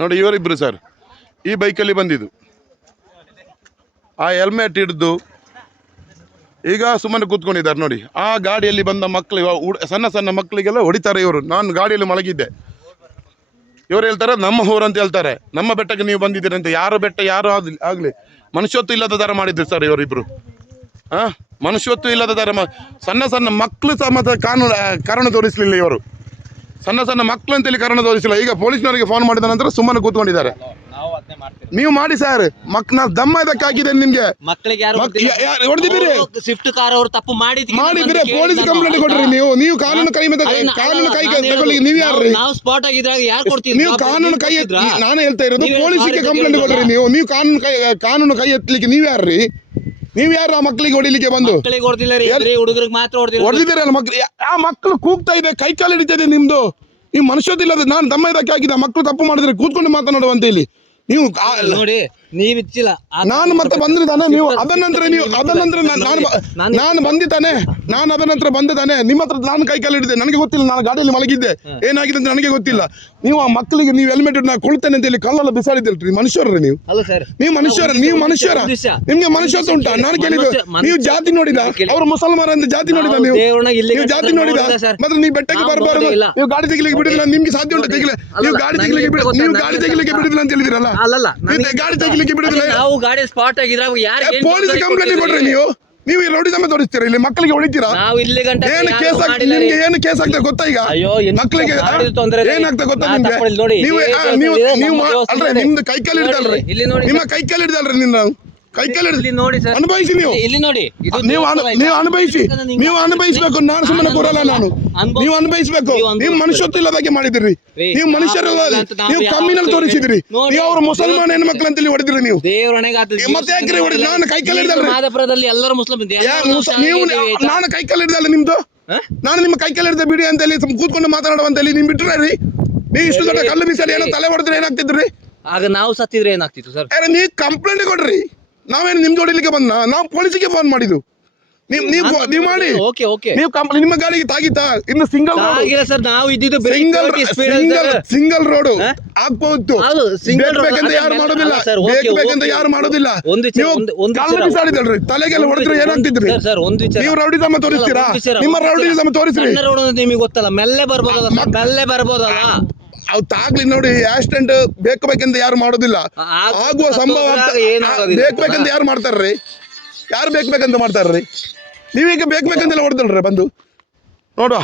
ನೋಡಿ, ಇವರಿಬ್ರು ಸರ್ ಈ ಬೈಕಲ್ಲಿ ಬಂದಿದ್ದು. ಆ ಹೆಲ್ಮೆಟ್ ಹಿಡಿದು ಈಗ ಸುಮ್ಮನೆ ಕೂತ್ಕೊಂಡಿದ್ದಾರೆ ನೋಡಿ. ಆ ಗಾಡಿಯಲ್ಲಿ ಬಂದ ಮಕ್ಕಳು ಸಣ್ಣ ಸಣ್ಣ ಮಕ್ಕಳಿಗೆಲ್ಲ ಹೊಡಿತಾರೆ ಇವರು. ನಾನು ಗಾಡಿಯಲ್ಲಿ ಮಲಗಿದ್ದೆ. ಇವರು ಹೇಳ್ತಾರೆ, ನಮ್ಮ ಊರು ಅಂತ ಹೇಳ್ತಾರೆ. ನಮ್ಮ ಬೆಟ್ಟಕ್ಕೆ ನೀವು ಬಂದಿದ್ದೀರಂತ ಅಂತ. ಯಾರು ಬೆಟ್ಟ, ಯಾರು ಆಗಲಿ ಆಗಲಿ. ಮನುಷ್ಯತ್ವ ಇಲ್ಲದ ಥರ ಮಾಡಿದ್ರು ಸರ್ ಇವರಿಬ್ಬರು ಹಾಂ ಮನುಷ್ಯತ್ವ ಇಲ್ಲದ ಥರ ಸಣ್ಣ ಸಣ್ಣ ಮಕ್ಕಳು ಸಹ ಮತ್ತು ಕಾನೂನು ಕಾರಣ ತೋರಿಸಲಿಲ್ಲ ಇವರು. ಸಣ್ಣ ಸಣ್ಣ ಮಕ್ಕಳು ಅಂತೇಳಿ ಕಾರಣ ತೋರಿಸಿಲ್ಲ. ಈಗ ಪೊಲೀಸ್ನವರಿಗೆ ಫೋನ್ ಮಾಡಿದ ನಂತರ ಸುಮ್ಮನೆ ಕೂತ್ಕೊಂಡಿದ್ದಾರೆ. ನಾವು ಮಾಡಿ ಸರ್ ಮಕ್ ದಮ್ಮ ಇದಕ್ಕಾಗಿದೆ ನಿಮ್ಗೆ. ಮಕ್ಕಳಿಗೆ ಯಾರು ಸ್ವಿಫ್ಟ್ ಕಾರ್ ಅವ್ರು ತಪ್ಪು ಮಾಡಿ ಮಾಡಿದ್ರೆ ಪೊಲೀಸ್ ಕಂಪ್ಲೇಂಟ್ ಕೊಡ್ರಿ ನೀವು. ನೀವು ಕಾನೂನು ಕೈ ಮೇಲೆ ಕಾನೂನು ಕೈ ತಗೊಳ್ಳಿ. ನೀವು ಯಾರ್ರಿ ನಾವು ಸ್ಪಾಟ್ ಆಗಿದ್ರಾಗ ಯಾರು ಕೊಡ್ತೀವಿ ನೀವು ಕಾನೂನು ಕೈ ನಾನು ಹೇಳ್ತಾ ಇರೋದು. ಪೊಲೀಸಿಗೆ ಕಂಪ್ಲೇಂಟ್ ಕೊಡ್ರಿ ನೀವು. ನೀವು ಕಾನೂನು ಕೈ ಕಾನೂನು ಕೈ ಎತ್ತಲಿಕ್ಕೆ ನೀವು ಯಾರ್ರಿ? ನೀವು ಯಾರು ಆ ಮಕ್ಳಿಗೆ ಹೊಡಿಲಿಕ್ಕೆ ಬಂದು? ಮಕ್ಕಳಿಗೆ ಹೊಡೆದಿಲ್ಲ ರೀ ಬರೀ ಹುಡುಗರಿಗೆ ಮಾತ್ರ ಹೊಡೆದಿಲ್ಲ ಹೊಡೆದಿದ್ದೀರಲ್ಲ ಮಕ್ಳು? ಆ ಮಕ್ಕಳು ಕೂಗ್ತಾ ಇದೆ ಕೈ ಕಾಲು ಇದೆ ನಿಮ್ದು. ನೀವು ಮನುಷ್ಯದಿಲ್ಲದ ನಾನು ತಮ್ಮ ಇದಕ್ಕೆ ಹಾಕಿದ ಮಕ್ಳು ತಪ್ಪು ಮಾಡಿದ್ರೆ ಕೂತ್ಕೊಂಡು ಮಾತನಾಡುವಂತ ಇಲ್ಲಿ. ನೀವು ಆ- ನೋಡಿ ನೀವ್ ಇಚ್ಚಿಲ್ಲ ನಾನು ಮತ್ತೆ ಬಂದ್ರೆ ತಾನೆ ನೀವು ಅದರ ನಂತರ ನೀವು ಅದ ನಂತರ ನಾನು ನಾನು ಬಂದಿದ್ದಾನೆ. ನಾನು ಅದ ನಂತರ ಬಂದಿದ್ದಾನೆ. ನಿಮ್ಮ ಹತ್ರ ನಾನು ಕೈ ಕಾಲು ಹಿಡಿದೆ. ನನಗೆ ಗೊತ್ತಿಲ್ಲ. ನಾನು ಗಾಡಿಯಲ್ಲಿ ಮಲಗಿದ್ದೆ. ಏನಾಗಿದೆ ಅಂತ ನನಗೆ ಗೊತ್ತಿಲ್ಲ. ನೀವು ಆ ಮಕ್ಕಳಿಗೆ ನೀವು ಹೆಲ್ಮೆಟ್ ನಾ ಕೊಳ್ತೇನೆ ಅಂತ ಹೇಳಿ ಕಲ್ಲೆಲ್ಲ ಬಿಸಾಡಿದ್ರಿ ಮನುಷ್ಯರ ನೀವು. ನೀವು ಮನುಷ್ಯರ ನೀವು ಮನುಷ್ಯರ ನಿಮ್ಗೆ ಮನುಷ್ಯತ್ವ ಉಂಟಾ? ನಾನು ಕೇಳಿದ್ದು ನೀವು ಜಾತಿ ನೋಡಿದ? ಅವರು ಮುಸಲ್ಮಾನ ಅಂತ ಜಾತಿ ನೋಡಿದ ನಾವು ನೀವು? ಜಾತಿ ನೋಡಿದ. ಮತ್ತೆ ನೀವು ಬೆಟ್ಟಕ್ಕೆ ಬರಬಾರ್ದು. ನೀವು ಗಾಡಿ ತೆಗಿಲಿಕ್ಕೆ ಬಿಡುದಿಲ್ಲ. ನಿಮ್ಗೆ ಸಾಧ್ಯ ಉಂಟು ತೆಗಿಲಿ ನೀವು ಗಾಡಿ ತೆಗಿಲಿಕ್ಕೆ ನೀವು ಗಾಡಿ ತೆಗಿಲಿಕ್ಕೆ. ಬಿಡುದಿಲ್ಲ ಅಂತ ಹೇಳಿದಿರಲ್ಲ? ಗಾಡಿ ತೆಗಿಲಿಕ್ಕೆ ಬಿಡುದಿಲ್ಲ ನಾವು ಗಾಡಿ ಸ್ಪಾಟ್ ಆಗಿದ್ರೆ ಯಾರು ಪೊಲೀಸ್ ಕಂಪ್ಲೇಂಟ್ ಕೊಡ್ರಿ ನೀವು? ನೀವು ಈ ರೌಡಿ ತಮ್ಮ ತೋರಿಸ್ತೀರಾ ಇಲ್ಲಿ ಮಕ್ಕಳಿಗೆ ಹೊಡಿತೀರಾ? ನಾವು ಇಲ್ಲಿ ಗಂಟ ಏನು ಕೇಸ್. ನಿಮ್ಗೆ ಏನು ಕೇಸ್ ಆಗ್ತದೆ ಗೊತ್ತಾ ಈಗ? ಅಯ್ಯೋ, ಮಕ್ಕಳಿಗೆ ಇಲ್ಲ. ಏನಾಗ್ತದೆ ಗೊತ್ತಾ ನಿಮಗೆ? ನೀವು ನೀವು ನೀವು ಅಲ್ರಿ ನಿಮ್ದು ಕೈ ಕಾಲು ಹಿಡಿದಲ್ರಿ. ಇಲ್ಲಿ ನೋಡಿ. ನಿಮ್ಮ ಕೈ ಕಾಲು ಹಿಡ್ದಲ್ರಿ ನಿನ್ನ ಕೈ ಕಾಲು ಇಲ್ಲಿ ನೋಡಿ ಸರ್. ಅನುಭವಿಸಿ ನೀವು. ಇಲ್ಲಿ ನೋಡಿ. ಇದು ನೀವು ಅನು- ನೀವು ಅನುಭವಿಸಿ. ನೀವು ಅನುಭವಿಸ್ಬೇಕು. ನಾನು ಸುಮ್ಮನೆ ಕೊಡಲ್ಲ ನಾನು. ಅನುಭವ- ನೀವು ಅನುಭವಿಸ್ಬೇಕು. ನೀವು ನೀವು. ಮನುಷ್ಯತ್ವ ಇಲ್ಲದಾಗೆ ಮಾಡಿದಿರಿ. ರೀ, ನೀವು ಮನುಷ್ಯರಲ್ಲ ನಾವು ಅಂತ ನಾವು ನೀವು ಯಾವ ಕಮ್ಮಿನಲ್ಲಿ ತೋರಿಸಿದ್ರಿ. ನೋಡಿ, ನೀವು ಅವ್ರ ಮುಸಲ್ಮಾನ ಹೆಣ್ಮಕ್ಳು ಅಂತೇಳಿ ಹೊಡೆದಿರಿ ನೀವು. ದೇವರಣೆಗೆ ಆತ ಏ, ಮತ್ತೆ ಯಾಕ್ರಿ? ನಾನು ಕೈ ಕಾಲು ಹಿಡ್ದಲ್ರಿ? ಮಾದಪುರದಲ್ಲಿ ಎಲ್ಲರೂ ಮುಸ್ಲಿಂ ಯಾ ಮುಸ- ನೀವು ನಾನು ಕೈ ಕಾಲು ಹಿಡ್ದಲ್ಲ ನಿಮ್ದು? ನಾನು ನಿಮ್ಮ ಕೈ ಕಾಲು ಹಿಡ್ದೆ ಬಿಡಿ ಅಂತ ಹೇಳಿ ಕೂತ್ಕೊಂಡು ಮಾತನಾಡುವಂತ ಹೇಳಿ ನಿಮ್ ಬಿಟ್ರೆ ರೀ. ನೀವು ಇಷ್ಟು ದೊಡ್ಡ ಕಲ್ಲು ಬಿಸಾಡಿ ಏನೋ ತಲೆ ಹೊಡೆದ್ರೆ ಏನಾಗ್ತಿದ್ರಿ? ಆಗ ನಾವು ಸತ್ತಿದ್ರೆ ಏನಾಗ್ತಿತ್ತು ಸರ್? ಅರೆ ನೀವು ಕಂಪ್ಲೇಂಟ್ ಕೊಡ್ರಿ. ನಾವೇನು ನಿಮ್ದು ಹೊಡಿಲಿಕ್ಕೆ ಬಂದ? ನಾವು ಪೊಲೀಸಿಗೆ ಫೋನ್ ಮಾಡಿದ್ದು. ನೀವು ನೀವು ನೀವು ಮಾಡಿ. Okay okay. ನೀವು ಕಂಪ್ಲೇಂಟ್ ನಿಮ್ಮ ಗಾಡಿಗೆ ತಾಗಿತ್ತಾ? ಇನ್ನು ಸಿಂಗಲ್ ಆಗಿಲ್ಲ ಸರ್ ನಾವು ಇದ್ದಿದ್ದು ಸಿಂಗಲ್ ಸಿಂಗಲ್ ಸಿಂಗಲ್ ರೋಡ್ ಹಾ? ಆಗ್ಬಹುದು ಹೌದು, single road. ಬೇಕಂತ ಯಾರು ಅಲ್ಲ, ಮಾಡೋದಿಲ್ಲ. ಸರ್ sir, okay, ಬೇಕು ಬೇಕಂತ okay. ಯಾರು ಮಾಡೋದಿಲ್ಲ. ಒಂದು ವಿಚಾರ, ನೀವು ಒಂದು- ಒಂದು ಕಲ್ಲು ವಿಚಾರ. ಬಿಸಾಡಿದಲ್ರಿ ತಲೆಗೆಲ್ಲ ಹೊಡೆದ್ರೆ ಏನಾಗ್ತಿದ್ರಿ? ಸರ್ ಸರ್ ಒಂದು ವಿಚಾರ. ನೀವು ರೌಡಿ ತಮ್ಮ ತೋರಿಸ್ತೀರಾ? ಅಲ್ಲ, ಒಂದು ವಿಚಾರ, ನಿಮ್ಮ ಒಂದು ರೌಡಿ ವಿಚಾರ. ತೋರಿಸ್ರಿ. ಸಣ್ಣ road ಅಂತ ನಿಮಗೆ ಗೊತ್ತಲ್ಲ ಮೆಲ್ಲೆ ಬರ್ಬೋದಲ್ಲ ಸರ್, ಮೆಲ್ಲೆ ಬರ್ಬೋದಲ್ಲ. ಅವ್ ತಾಗ್ಲಿ ನೋಡಿ ಆಕ್ಸಿಡೆಂಟ್ ಬೇಕು ಬೇಕಂತ ಯಾರು ಮಾಡೋದಿಲ್ಲ. ಆಗುವ ಸಂಭವ. ಬೇಕು ಬೇಕಂತ ಯಾರು ಮಾಡ್ತಾರ್ರಿ? ಯಾರು ಬೇಕು ಬೇಕಂತ ಮಾಡ್ತಾರ್ರಿ? ನೀವೀಗ ಬೇಕು ಬೇಕಂತೆಲ್ಲ ಹೊಡೆದಲ್ರಿ ಬಂದು? ನೋಡುವ.